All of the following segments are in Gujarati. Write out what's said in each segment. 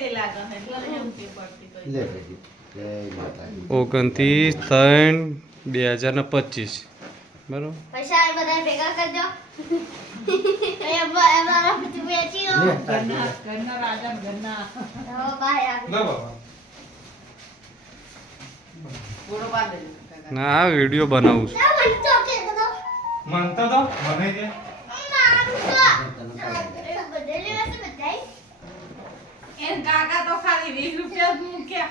લે બેટી જય માતાજી 29/3/2025 બરોબર પૈસા એ બધા ભેગા કરજો એ અમારા પછી વેચી લો ઘરના રાજા ઘરના હો બાય આ લો બાબા ગોળો બાંધ દે ના આ વિડિયો બનાવું છું ના મને તો કે દો માનતો તો મને છે બદલી વાસે બધાઈ એ કાકા તો ખાલી 20 રૂપિયા જ મૂક્યા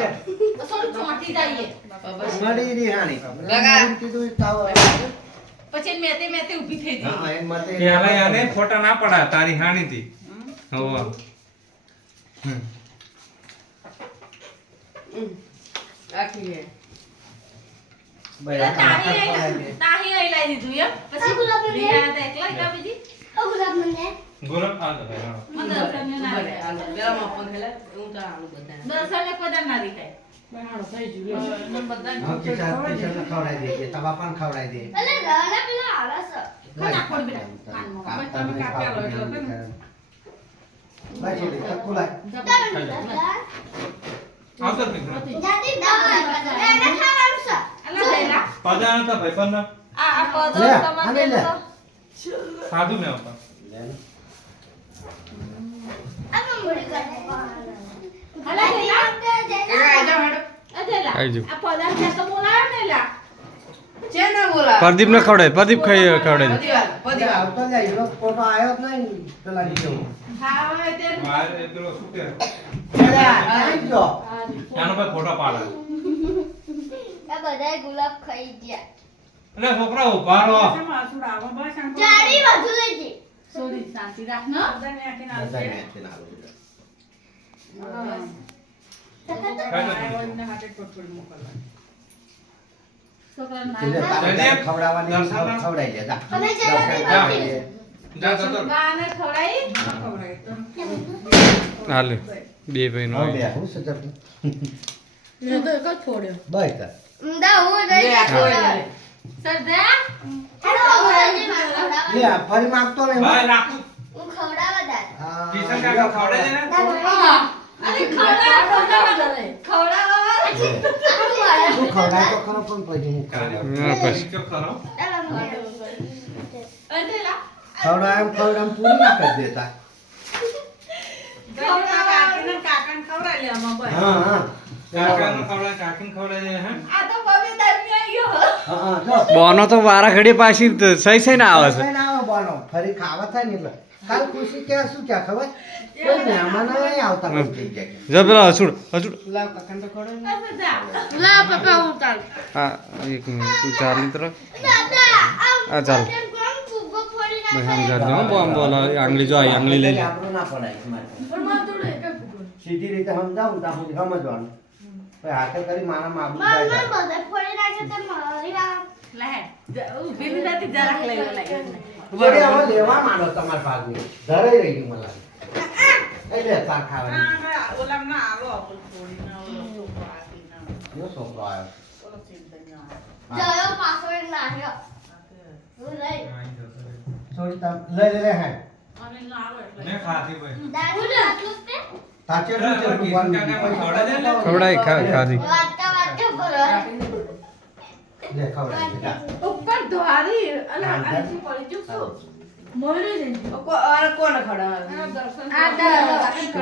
ચોંટી જઈએ મળી ની હાની લગા. કીધું તાવ પછી મેતે મેતે ઊભી થઈ હા જઈ એન માટે પેલા યાને ફોટા ના પડા તારી હાણીથી હોવા આખી હે ભાઈ તાહી આઈ લાઈ દીધું એમ પછી ગુલાબ ને રીયા હતા એકલા કા બીજી ઓ ગુલાબ મને ગોરમ આ દે મને દર્શન ના આલુ ગરમ આપણ હેલા હું તો આલુ બધા દર્શન ને કોઈ ના દીખાય બનાડો થઈ ગયું બધા હા કિસાન ખવડાવી દે તા બાપાને ખવડાવી દે અલે રાણા પેલા આળસ ના કોણ બેટા તમે કાપ્યા લો એટલે બાઈ છોડી તકુલા આવતો મિત્રો જાતી દવા એને ખાવાનું છે અલા ભઈલા પદાણ તો ભાઈ પણ આ પદ લે, તમારે આને લે. તો સાધુ મે આવતા આ મુડી કરે અલા ભઈલા આઈ જો. આ પદાર્થ ત્યાં તો બોલાયો ને લા છે ના બોલા પ્રદીપ ને ખવડાય પ્રદીપ ખવડાય આવતો જાય એનો ફોટો આવ્યો જ નહીં પેલા નીચે હા હવે તે માર પેલો શું કે થેન્ક યુ આનો પર ફોટો પાડે આ બધાય ગુલાબ ખાઈ ગયા એટલે છોકરા ઉભા રહો ચારી વધુ લેજે સોરી શાંતિ રાખ ન બધાને આખીને આવશે છોકરાને ખવડાવવાની ખવડાવી દે જા અમે જલ્દી જા જતો બાને ખવડાઈ હાલે બે ભાઈ નો હવે હું સજર બસ કર દા હું રહી સરદા હેલો ઓરાજી માં ખવડાવવા લે ફરી માંગતો નહીં ભાઈ રાખું હું ખવડાવવા દા કિશન કાકા ખવડે છે ને અરે ખવડાવ હું ખવડાવ તો ખરો પણ પછી હું હા, બસ. ચૂપ કરો અદેલા ખવડાવ પૂરી ના કરી દેતા કાકાને ખવડાવી લેવામાં બસ હા હા કાકાનું ખવડે કાકીને ખવડે છે હે આ તો બબે દરમિયાન ગયો હા જો બોનો તો વારા ઘડી પાછી સહી સહી ના આવે છે કઈ ના આવે બોલો ફરી ખાવા થાય ને એટલે કાલ ખુશી કે શું ક્યાં ખબર કોઈ મહેમાન નહીં આવતા કોઈ થઈ જાય જો પેલા હસુડ લા પપ્પા ઉતાર હા એક મિનિટ તું ચાલ મિત્ર દાદા આ ચાલ કોણ ફૂગો ફોડી ભાઈ નાખે સમજાજો હો, બોમ બોલો આંગળી જો આ આંગળી લઈ લે આપણું ના પડાય તમારે પણ માં થોડું એક સીધી રીતે સમજાવું તો આપણે સમજવાનું ભાઈ હાથે કરી મારામાં આબુ માર જાય માર બધા ફોડી નાખે તો મારી વાત લે ઉભી ની જાતી જરાક લઈ લે વડે હવે લેવા માંડો તમારા ભાગની ધરાઈ રહી ગયું મને લાગે એટલે તાર ખાવાની ઓલા ના આલો આપણ થોડી ના ઓલો છોકરો આપી ના જો છોકરો આવ્યો ઓલો ચિંતા ના જયો પાસવર્ડ નાખ્યો હું લઈ થોડી તાર લઈ લે હે અને ના આલો એટલે મેં ખાધી ભાઈ દાદુ આટલું જ તે તાચે અરે, શું છે કિશન કાકા ખવડાવે છે ને? ખવડાય ખાધી વાટકા વાટકા બોલો લે ખવડાવી દે જા. ઉપર ધોરી અલે હા, આ શું પડી જુકસો મોરી દે કોણ ખડાવે આ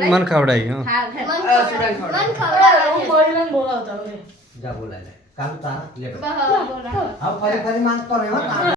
મન ખવડાય હા મન ખવડાવે મોરી લઈને બોલાવતા હવે જા બોલાય લે કાલ તારા લે બહાર બોલા હવે ફરી માંગતો નહીં હો તારા